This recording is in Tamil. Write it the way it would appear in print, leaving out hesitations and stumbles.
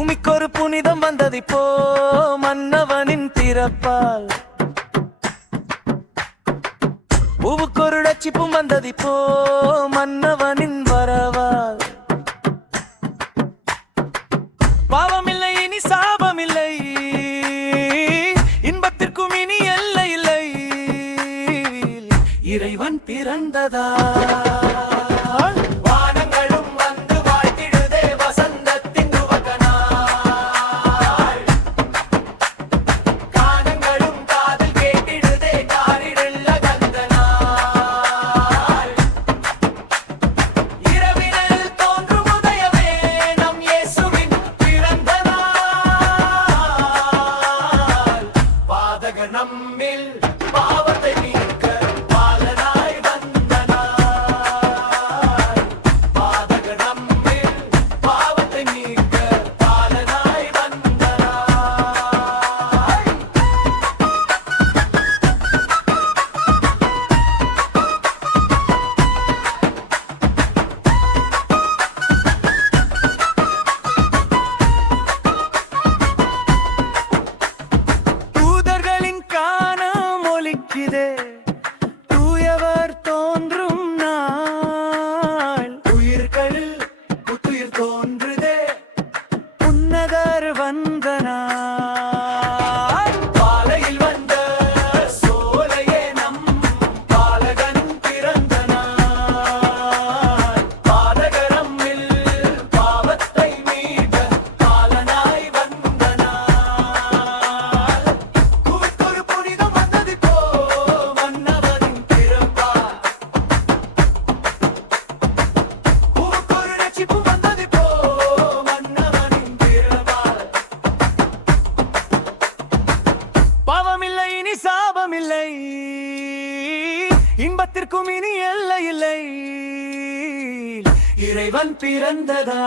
பூமிக்கொரு புனிதம் வந்ததிப்போ மன்னவனின் திறப்பால். பூவுக்கொரு ரட்சிப்பும் வந்ததிப்போ மன்னவனின் வரவால். பாவமில்லை இனி சாபமில்லை, இன்பத்திற்கும் இனி எல்லை இல்லை. இறைவன் பிறந்ததா நம்மில் பாவத்தை நீக்க பாலனாய் வந்தனார். பாதக நம்மில் பாவத்தை நீக்க பாலனாய் வந்தனார். தூயவர் தோன்றும் நாள், உயிர்களில் புத்துயிர் தோன்றுதே, உன்னதர் வந்த நாள். பாலையில் வந்த சோலையே நம் பாலகன் பிறந்த நாள். பாதகரம்மில் பாவத்தை மீட பாலனாய் வந்த நாள். பூவிற்கொரு புனிதம் வந்ததிப்போ மன்னவனின் பிறப்பால். பூவுக்கொரு ரட்சிப்பு வந்ததிப்போ மன்னவனின் பிறப்பால். பாவமில்லை இனி சாபமில்லை, இன்பத்திற்கும் இனி எல்லை இல்லை. இறைவன் பிறந்ததா